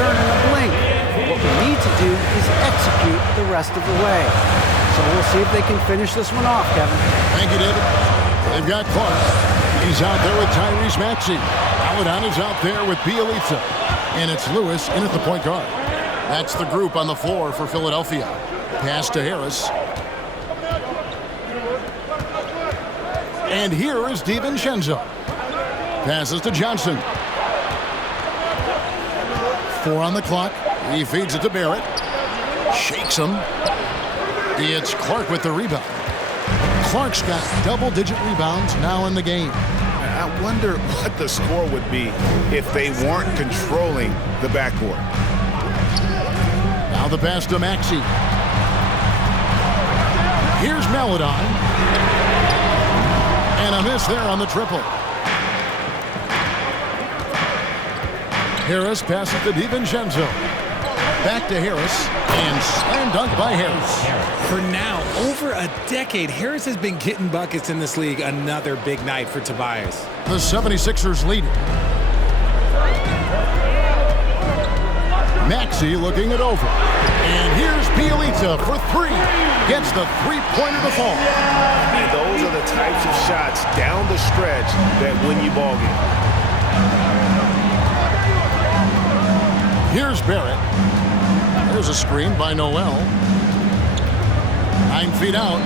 turn in a blink. What we need to do is execute the rest of the way. So we'll see if they can finish this one off, Kevin. Thank you, David. They've got Clark. He's out there with Tyrese Maxey. Paladon is out there with Bielitsa. And it's Lewis in at the point guard. That's the group on the floor for Philadelphia. Pass to Harris. And here is DiVincenzo. Passes to Johnson. 4 on the clock. He feeds it to Barrett. Shakes him. It's Clark with the rebound. Clark's got double-digit rebounds now in the game. I wonder what the score would be if they weren't controlling the backcourt. Now the pass to Maxey. Here's Paladon. And a miss there on the triple. Harris passes to DiVincenzo. Back to Harris, and slam dunk by Harris. For now, over a decade, Harris has been getting buckets in this league. Another big night for Tobias. The 76ers lead. Maxey looking it over. And here's Bielitsa for 3. Gets the three-pointer to fall. And those are the types of shots down the stretch that win you ball games. Here's Barrett. There's a screen by Noel. 9 feet out.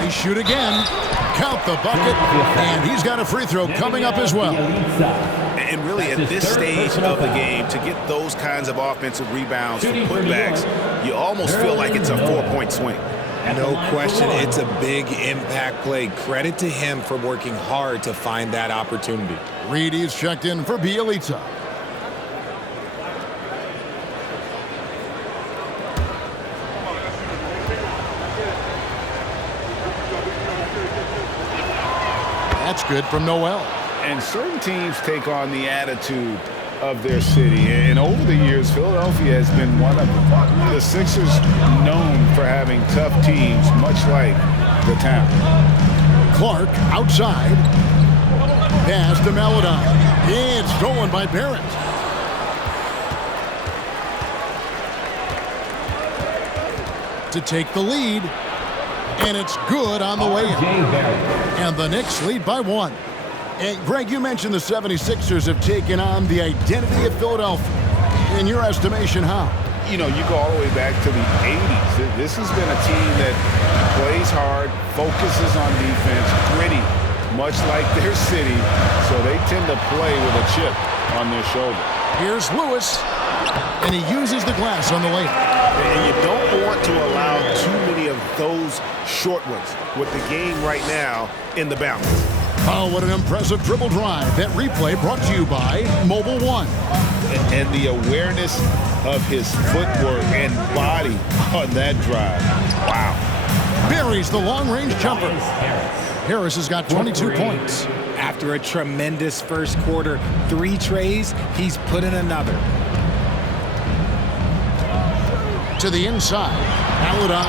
They shoot again. Count the bucket. And he's got a free throw coming up as well. And really, at this stage of the game, to get those kinds of offensive rebounds for putbacks, you almost feel like it's a 4-point swing. No question, it's a big impact play. Credit to him for working hard to find that opportunity. Reedy's checked in for Bielitsa. That's good from Noel. And certain teams take on the attitude of their city. And over the years, Philadelphia has been one of the Sixers known for having tough teams, much like the town. Clark outside. Pass to Paladon. It's stolen by Barrett. To take the lead. And it's good on the way in. And the Knicks lead by 1. And Greg, you mentioned the 76ers have taken on the identity of Philadelphia. In your estimation, how? You know, you go all the way back to the 80s. This has been a team that plays hard, focuses on defense, gritty, much like their city. So they tend to play with a chip on their shoulder. Here's Lewis. And he uses the glass on the layup. And you don't want to allow too many of those short ones with the game right now in the balance. Oh, what an impressive dribble drive. That replay brought to you by Mobile One. And the awareness of his footwork and body on that drive. Wow. Buries the long-range jumper. Harris has got 22 points. After a tremendous first quarter, 3 trays, he's put in another. To the inside. Paladon.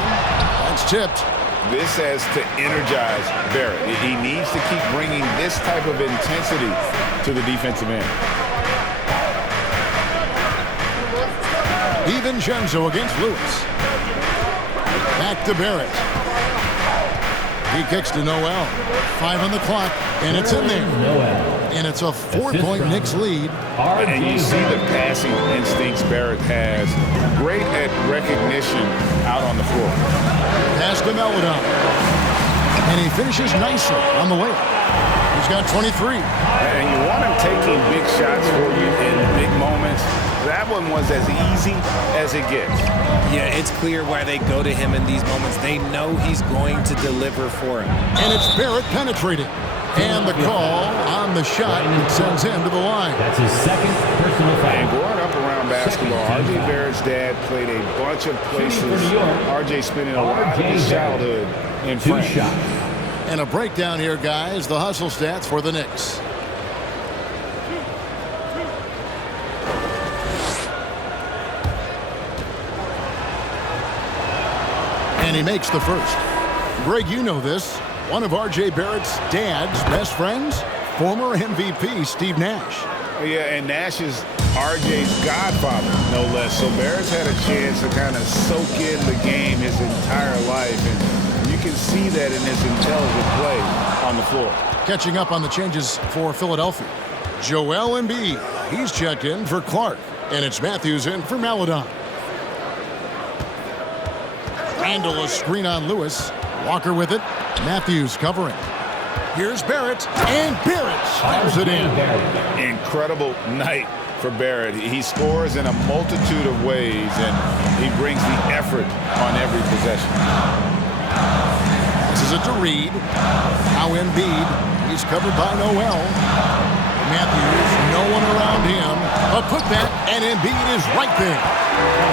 That's tipped. This has to energize Barrett. He needs to keep bringing this type of intensity to the defensive end. DiVincenzo against Lewis. Back to Barrett. He kicks to Noel. 5 on the clock, and it's in there. And it's a 4-point Knicks lead. And you see the passing instincts Barrett has. Great at recognition out on the floor. Pass to Paladon. And he finishes nicely on the layup. He's got 23. And you want him taking big shots for you in big moments. That one was as easy as it gets. Yeah, it's clear why they go to him in these moments. They know he's going to deliver for him. And it's Barrett penetrating. And the call on the shot that sends him to the line. That's his second personal foul. And growing up around basketball, R.J. Barrett's dad played a bunch of places. R.J. spending a lot of his childhood in France. And a breakdown here, guys. The hustle stats for the Knicks. And he makes the first. Greg, you know this. One of R.J. Barrett's dad's best friends, former MVP Steve Nash. Yeah, and Nash is RJ's godfather, no less. So Barrett's had a chance to kind of soak in the game his entire life, and you can see that in his intelligent play on the floor. Catching up on the changes for Philadelphia. Joel Embiid, he's checked in for Clark, and it's Matthews in for Maladon. Randall, a screen on Lewis. Walker with it. Matthews covering. Here's Barrett, and Barrett slams it in. Incredible night for Barrett. He scores in a multitude of ways, and he brings the effort on every possession. This is it to Reed. Now Embiid. He's covered by Noel. Matthews, no one around him. A putback, and Embiid is right there.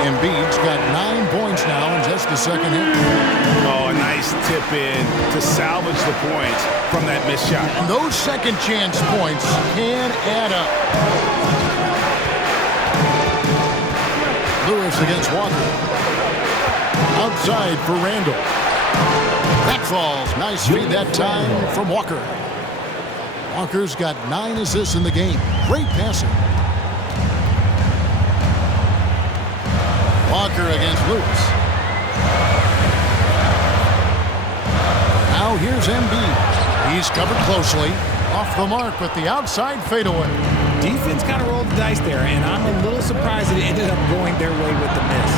Embiid's got 9 points now in just the second hit. Oh, a nice tip in to salvage the points from that missed shot. And those second chance points can add up. Lewis against Walker. Outside for Randall. That falls. Nice feed that time from Walker. Walker's got 9 assists in the game. Great passing. Walker against Lewis. Now here's Embiid. He's covered closely. Off the mark with the outside fadeaway. Defense kind of rolled the dice there, and I'm a little surprised that it ended up going their way with the miss.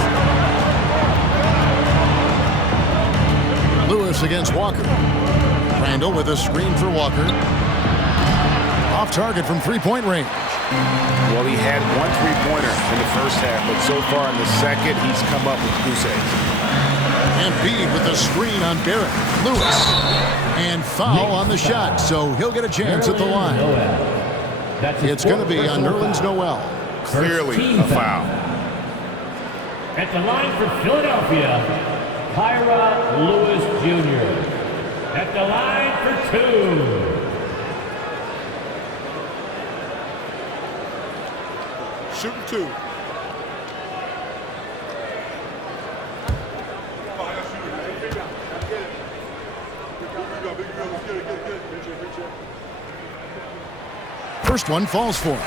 Lewis against Walker. Randall with a screen for Walker. Off target from three-point range. Well, he had 1 3-pointer in the first half, but so far in the second, he's come up with goose eggs. Embiid with a screen on Barrett. Lewis. And foul on the shot, so he'll get a chance at the line. It's going to be on Nerlens Noel. Clearly a foul. At the line for Philadelphia, Kyra Lewis Jr. At the line for 2. Shooting 2. First one falls for him.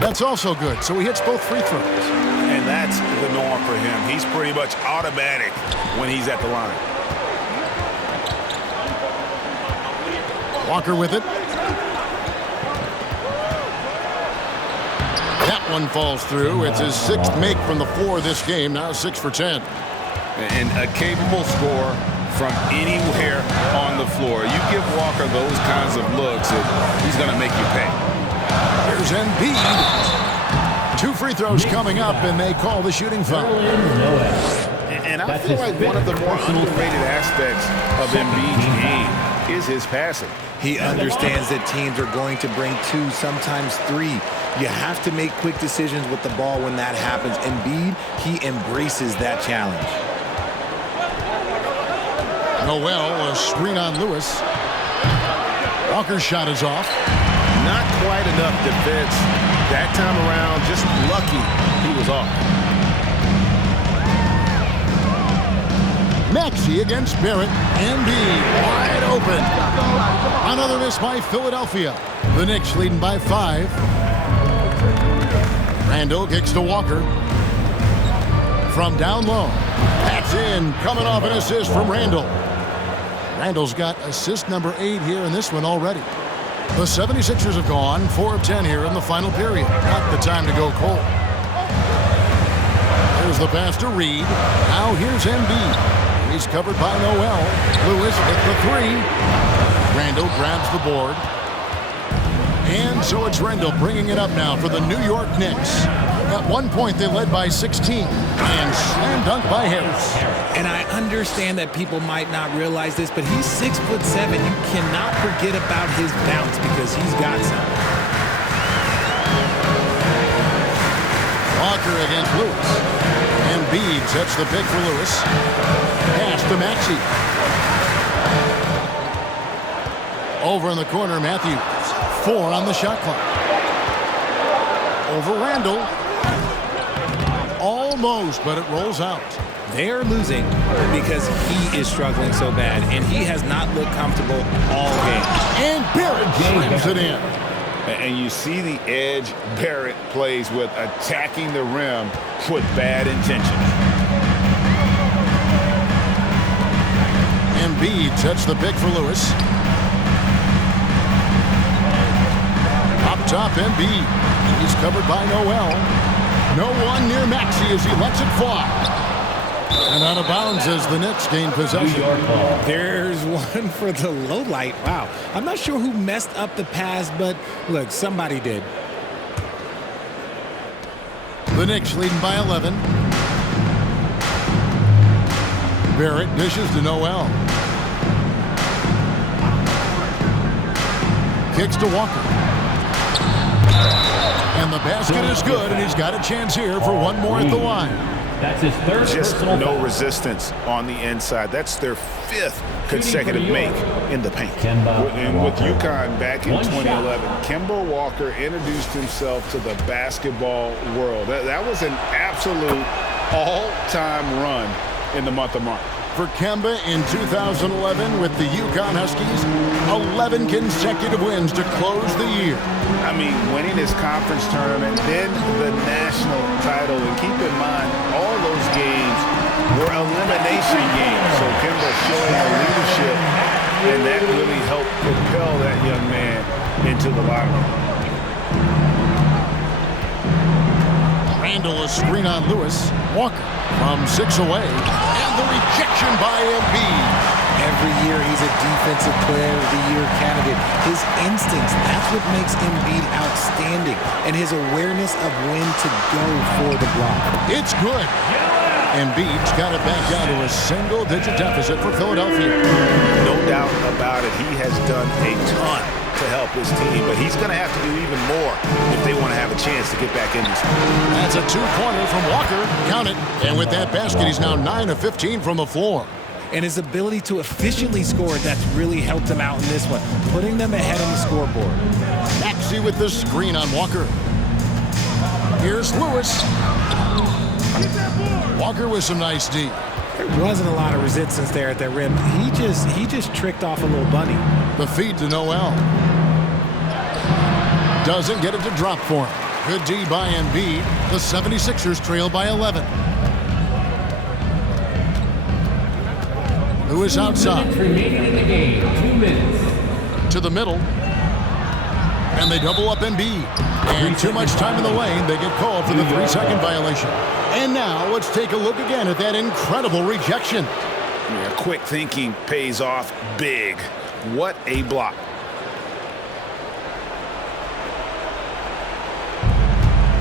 That's also good, so he hits both free throws. And that's the norm for him. He's pretty much automatic when he's at the line. Walker with it. That one falls through. It's his 6th make from the floor this game, now 6 for 10. And a capable scorer from anywhere on the floor. You give Walker those kinds of looks, he's going to make you pay. Here's Embiid. 2 free throws coming up, and they call the shooting foul. And I feel like one of the more underrated aspects of Embiid's game is his passing. He understands that teams are going to bring 2, sometimes 3. You have to make quick decisions with the ball when that happens. Embiid, he embraces that challenge. Noel, a screen on Lewis. Walker's shot is off. Not quite enough defense that time around. Just lucky he was off. Maxey against Barrett. Embiid wide open. Another miss by Philadelphia. The Knicks leading by 5. Randall kicks to Walker. From down low. That's in. Coming off an assist from Randall. Randall's got assist number 8 here in this one already. The 76ers have gone 4 of 10 here in the final period. Not the time to go cold. There's the pass to Reed. Now here's Embiid. He's covered by Noel. Lewis hit the 3. Randall grabs the board. And so it's Randall bringing it up now for the New York Knicks. At one point, they led by 16. And slam dunk by Harris. And I understand that people might not realize this, but he's 6'7". You cannot forget about his bounce because he's got some. Walker against Lewis. Embiid sets the pick for Lewis. Pass to Maxey. Over in the corner, Matthews. 4 on the shot clock. Over Randall. Almost, but it rolls out. They are losing because he is struggling so bad, and he has not looked comfortable all game. And Barrett slams it in. And you see the edge Barrett plays with, attacking the rim with bad intentions. Embiid sets the pick for Lewis. Up top, Embiid. He's covered by Noel. No one near Maxey as he lets it fly. And out of bounds as the Knicks gain possession. There's one for the low light. Wow. I'm not sure who messed up the pass, but look, somebody did. The Knicks leading by 11. Barrett dishes to Noel. Kicks to Walker. And the basket is good, and he's got a chance here for one more at the line. That's his third Just personal no foul. resistance on the inside. That's their 5th consecutive make in the paint. And with UConn back in 2011, Kemba Walker introduced himself to the basketball world. That was an absolute all-time run in the month of March. For Kemba in 2011 with the UConn Huskies, 11 consecutive wins to close the year. I mean, winning his conference tournament, then the national title. And keep in mind, all those games were elimination games. So Kemba showing a leadership, and that really helped propel that young man into the lottery. Randall, a screen on Lewis. Walker from 6 away. And the rejection by Embiid. Every year he's a defensive player of the year candidate. His instincts, that's what makes Embiid outstanding. And his awareness of when to go for the block. It's good. Embiid's got it back down to a single-digit deficit for Philadelphia. No doubt about it. He has done a ton to help his team, but he's going to have to do even more if they want to have a chance to get back in this one. That's a 2-pointer from Walker. Count it. And with that basket, he's now 9 of 15 from the floor. And his ability to efficiently score, that's really helped him out in this one, putting them ahead on the scoreboard. Maxey with the screen on Walker. Here's Lewis. Walker with some nice D. There wasn't a lot of resistance there at that rim. He just tricked off a little bunny. The feed to Noel. Doesn't get it to drop for him. Good D by Embiid. The 76ers trail by 11. Lewis outside. Remaining in the game, 2 minutes. To the middle. And they double up Embiid. And too much time in the lane. They get called for the 3-second violation. And now let's take a look again at that incredible rejection. Yeah, quick thinking pays off big. What a block.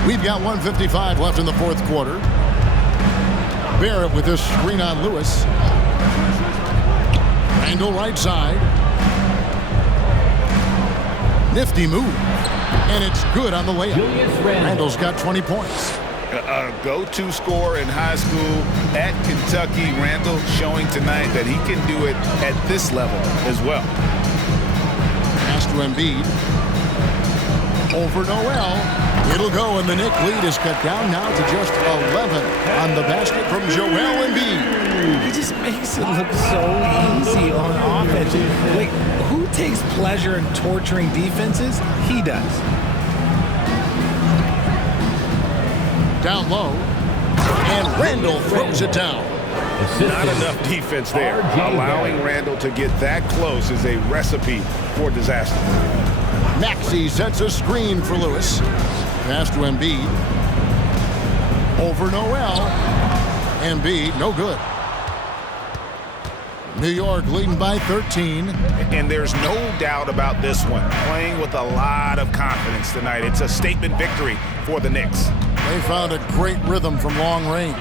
We've got 1:55 left in the fourth quarter. Barrett with this screen on Lewis. Randall right side. Nifty move. And it's good on the layup. Randall's got 20 points. A go-to scorer in high school at Kentucky. Randall showing tonight that he can do it at this level as well. Pass to Embiid. Over Noel. It'll go, and the Knicks lead is cut down now to just 11 on the basket from Joel Embiid. He just makes it look so easy on offense. Like, who takes pleasure in torturing defenses? He does. Down low, and Randall throws it down. Not enough defense there. Allowing Randall to get that close is a recipe for disaster. Maxey sets a screen for Lewis. Pass to Embiid. Over Noel. Embiid, no good. New York leading by 13. And there's no doubt about this one. Playing with a lot of confidence tonight. It's a statement victory for the Knicks. They found a great rhythm from long range.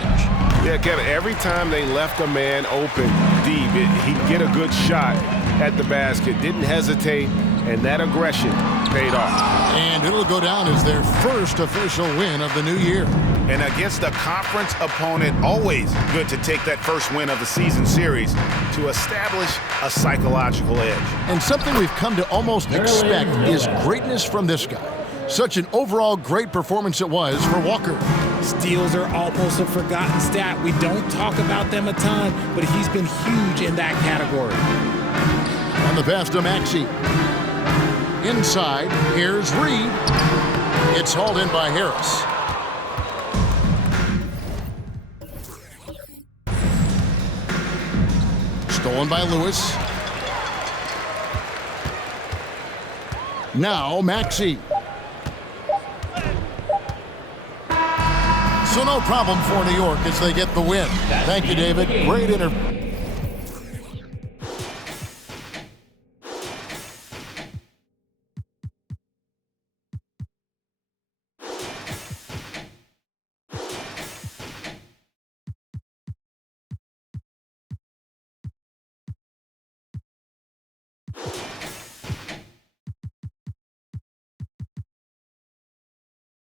Yeah, Kevin, every time they left a man open deep, he'd get a good shot at the basket. Didn't hesitate, and that aggression paid off. And it'll go down as their first official win of the new year. And against a conference opponent, always good to take that first win of the season series to establish a psychological edge. And something we've come to almost expect is greatness from this guy. Such an overall great performance it was for Walker. Steals are almost a forgotten stat. We don't talk about them a ton, but he's been huge in that category. On the pass to Maxey. Inside, here's Reed. It's hauled in by Harris. Stolen by Lewis. Now Maxey. So no problem for New York as they get the win. Thank you, David. Great interview.